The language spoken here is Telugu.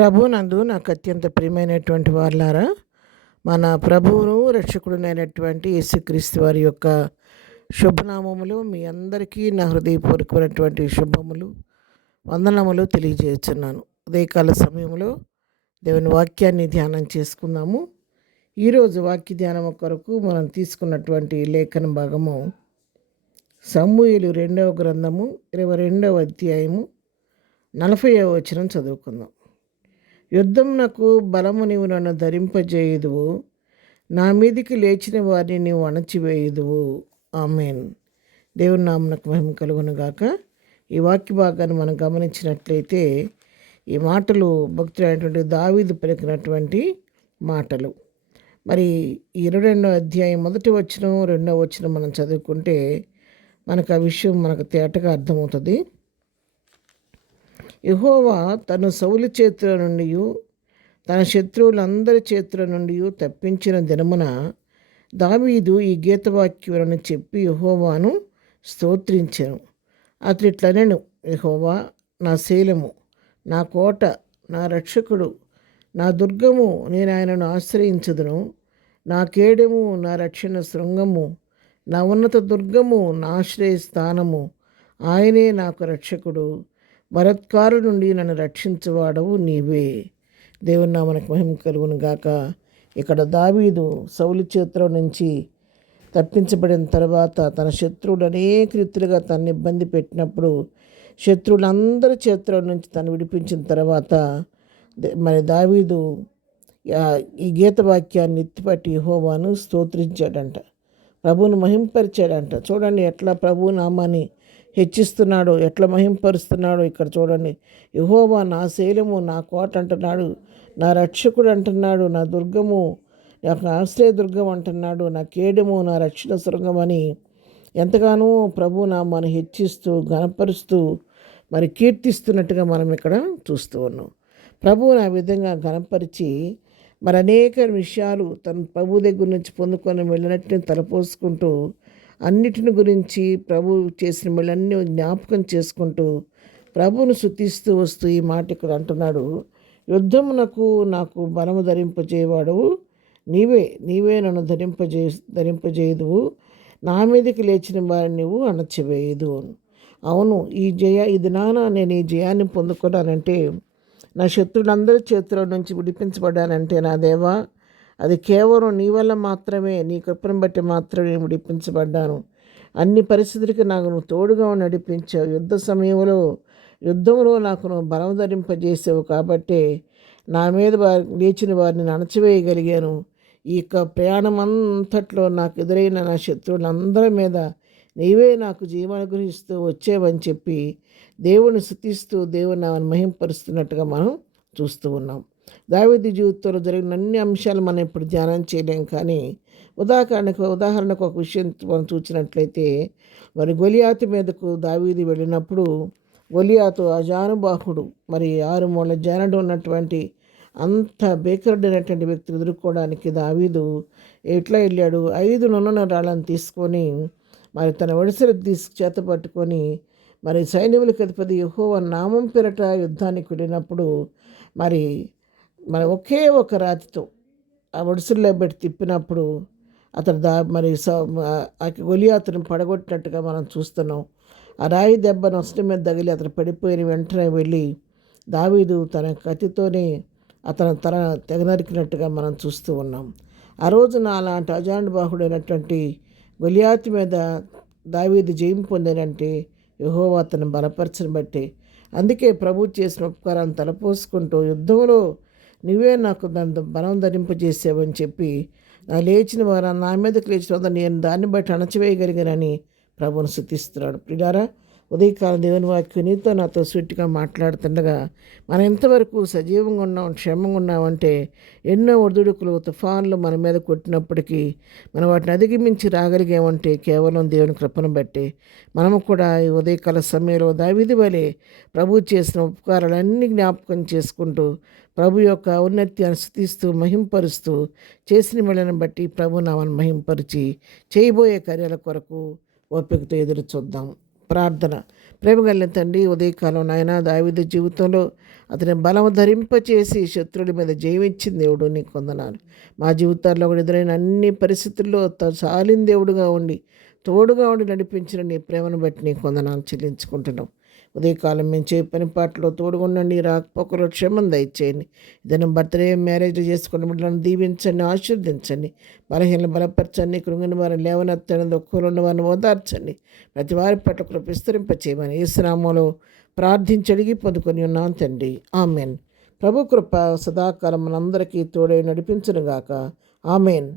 ప్రభునందు నాకు అత్యంత ప్రియమైనటువంటి వారులారా, మన ప్రభువును రక్షకుడునైనటువంటి యేసుక్రీస్తు వారి యొక్క శుభనామములు మీ అందరికీ నా హృదయపూర్వకమైనటువంటి శుభములు, వందనములు తెలియజేస్తున్నాను. ఉదయకాల సమయంలో దేవుని వాక్యాన్ని ధ్యానం చేసుకుందాము. ఈరోజు వాక్య ధ్యానం కొరకు మనం తీసుకున్నటువంటి లేఖన భాగము సమూయేలు 2వ గ్రంథము 22వ అధ్యాయము 40వ వచనం చదువుకుందాం. యుద్ధమునకు బలము నీవు నన్ను ధరింపజేయుదువు, నా మీదికి లేచిన వారిని నీవు అణచివేయుదువు. ఆమేన్. దేవుని నామమునకు మహిమ కలుగునుగాక. ఈ వాక్య భాగాన్ని మనం గమనించినట్లయితే ఈ మాటలు భక్తుడైనటువంటి దావీదు పలికినటువంటి మాటలు. మరి ఈ 22వ అధ్యాయం 1వ వచనం 2వ వచనం మనం చదువుకుంటే మనకు ఆ విషయం మనకు తేటగా అర్థమవుతుంది. యెహోవా తను సౌలు చేతుల నుండి తన శత్రువులందరి చేతుల నుండి తప్పించిన దినమున దావీదు ఈ గీతవాక్యములను చెప్పి యెహోవాను స్తోత్రించెను. అతడిట్లనెను, యెహోవా నా శైలము, నా కోట, నా రక్షకుడు, నా దుర్గము, నేను ఆయనను ఆశ్రయించుదును. నా కేడెము, నా రక్షణ శృంగము, నా ఉన్నత దుర్గము, నా ఆశ్రయ స్థానము, ఆయనే నాకు రక్షకుడు, బలత్కారు నుండి నన్ను రక్షించువాడవు నీవే. దేవుని నామమునకు మహిమ కలుగును గాక. ఇక్కడ దావీదు సౌలు చేతిలో నుంచి తప్పించబడిన తర్వాత తన శత్రువులు అనేక రీతిలుగా తనని ఇబ్బంది పెట్టినప్పుడు శత్రువులందరి చేతిలో నుంచి తను విడిపించిన తర్వాత మరి దావీదు ఈ గీత వాక్యాన్ని ఎత్తిపట్టి యెహోవాను స్తోత్రించాడంట, ప్రభువును మహింపరిచాడంట. చూడండి ఎట్లా ప్రభు నామాన్ని హెచ్చిస్తున్నాడు, ఎట్లా మహింపరుస్తున్నాడు. ఇక్కడ చూడండి, యెహోవా నా శైలము, నా కోట అంటున్నాడు, నా రక్షకుడు అంటున్నాడు, నా దుర్గము, నాకు ఆశ్రయ దుర్గం అంటున్నాడు, నా కేడెము, నా రక్షణ శృంగం అని ఎంతగానో ప్రభు నామాన్ని హెచ్చిస్తూ గణపరుస్తూ మరి కీర్తిస్తున్నట్టుగా మనం ఇక్కడ చూస్తూ ఉన్నాం. ప్రభువుని ఆ విధంగా గణపరిచి మరి అనేక విషయాలు తన ప్రభు దగ్గర నుంచి పొందుకొని వెళ్ళినట్టుని తలపోసుకుంటూ అన్నిటిని గురించి ప్రభు చేసిన వీళ్ళన్నీ జ్ఞాపకం చేసుకుంటూ ప్రభువును స్తుతిస్తూ వస్తూ ఈ మాట ఇక్కడ అంటున్నాడు, యుద్ధమునకు నాకు బలము ధరింపజేయవాడవు నీవే నన్ను ధరింపజేయుదువు, నా మీదకి లేచిన వారిని నువ్వు అణచివేయదు. అవును, ఈ దినాన నేను ఈ జయాన్ని పొందుకోవడానంటే, నా శత్రువులందరి చేతిలో నుంచి విడిపించబడ్డానంటే నా దేవా, అది కేవలం నీ వల్ల మాత్రమే, నీ కృపను బట్టి మాత్రమే విడిపించబడ్డాను. అన్ని పరిస్థితులకి నాకు నువ్వు తోడుగా నడిపించావు. యుద్ధంలో నాకు నువ్వు బలం ధరింపజేసావు కాబట్టే నా మీద లేచిన వారిని అణచివేయగలిగాను. ఈ యొక్క ప్రయాణం అంతట్లో నాకు ఎదురైన నా శత్రువులందరి మీద నీవే నాకు జీవన గురిస్తూ వచ్చేవని చెప్పి దేవుని స్తుతిస్తూ దేవుని నామమును మహింపరుస్తున్నట్టుగా మనం చూస్తూ ఉన్నాం. దావీదు జీవితంలో జరిగిన అన్ని అంశాలు మనం ఇప్పుడు ధ్యానం చేయలేం. కానీ ఉదాహరణకు ఒక విషయం మనం చూసినట్లయితే, మరి గొలియాతు మీదకు దావీదు వెళ్ళినప్పుడు గొలియాతు అజానుబాహుడు, మరి 6 మూల జానడు ఉన్నటువంటి అంత భీకరుడైనటువంటి వ్యక్తిని ఎదుర్కోవడానికి దావీదు ఎట్లా వెళ్ళాడు? 5 నున్నన రాళ్ళను తీసుకొని మరి తన ఒడిసెలు చేత పట్టుకొని మరి సైన్యములకు అధిపతి యెహోవా నామం పేరట యుద్ధానికి వెళ్ళినప్పుడు మరి ఒకే ఒక రాతితో ఆ ఒడిసెల్లో పెట్టి తిప్పినప్పుడు అతడు గొలియాతును పడగొట్టినట్టుగా మనం చూస్తున్నాం. ఆ రాయి దెబ్బ నొసటి మీద తగిలి అతను పడిపోయిన వెంటనే వెళ్ళి దావీదు తన కత్తితోనే అతను తల తెగనరికినట్టుగా మనం చూస్తూ ఉన్నాం. ఆ రోజున అలాంటి అజానుబాహుడైనటువంటి గొలియాతు మీద దావీదు జయం పొందాడంటే యెహోవా అతను బలపరచని బట్టి. అందుకే ప్రభు చేసిన ఉపకారాన్ని తలపోసుకుంటూ యుద్ధంలో నువ్వే నాకు బలం ధరింపజేసావని చెప్పి లేచిన వారు నా మీదకి లేచిన వారు నేను దాన్ని బట్టి అణచివేయగలిగానని ప్రభువును స్తుతిస్తున్నాడు. ప్రియులారా, ఉదయకాలం దేవుని వాక్యం నీతో నాతో సూటిగా మాట్లాడుతుండగా మనం ఎంతవరకు సజీవంగా ఉన్నాం, క్షేమంగా ఉన్నామంటే ఎన్నో ఒడిదుడుకులు తుఫాన్లు మన మీద కొట్టినప్పటికీ మనం వాటిని అధిగమించి రాగలిగామంటే కేవలం దేవుని కృపను బట్టి. మనము కూడా ఈ ఉదయకాల సమయంలో దావీదు వలె ప్రభు చేసిన ఉపకారాలన్నీ జ్ఞాపకం చేసుకుంటూ ప్రభు యొక్క ఔన్నత్యాన్ని స్తుతిస్తూ మహింపరుస్తూ చేసిన మేళను బట్టి ప్రభు నామమును మహింపరిచి చేయబోయే కార్యాల కొరకు ఓపికతో ఎదురు చూద్దాం. ప్రార్థన. ప్రేమ కలిగిన తండ్రి, ఉదయకాలం నాయన దావీదు జీవితంలో అతని బలం ధరింపచేసి శత్రువుల మీద జయమిచ్చిన దేవుడు నీకు వందనాలు. మా జీవితాల్లో కూడా ఎదురైన అన్ని పరిస్థితుల్లో సాలిన దేవుడుగా ఉండి తోడుగా ఉండి నడిపించిన నీ ప్రేమను బట్టి నీకు వందనాలు చెల్లించుకుంటున్నాం. ఉదయకాలం మేము చేయ పని పాటలో తోడుగుండండి, రాకపోకలో క్షేమం దయచేయండి. ఏదైనా బర్త్డే మ్యారేజ్ చేసుకున్న బిడ్డలను దీవించండి, ఆశీర్వదించండి. బలహీనలు బలపరచండి, కృంగిన వారిని లేవనెత్తండి, దుఃఖంలో ఉన్న వారిని ఓదార్చండి. ప్రతి వారి పట్ల కృప విస్తరింపచేయమని యేసు నామములో ప్రార్థించి అడిగి పొందుకొని ఉన్నాం తండ్రి, ఆమెన్. ప్రభు కృప సదాకాలం మనందరికీ తోడై నడిపించునుగాక, ఆమెన్.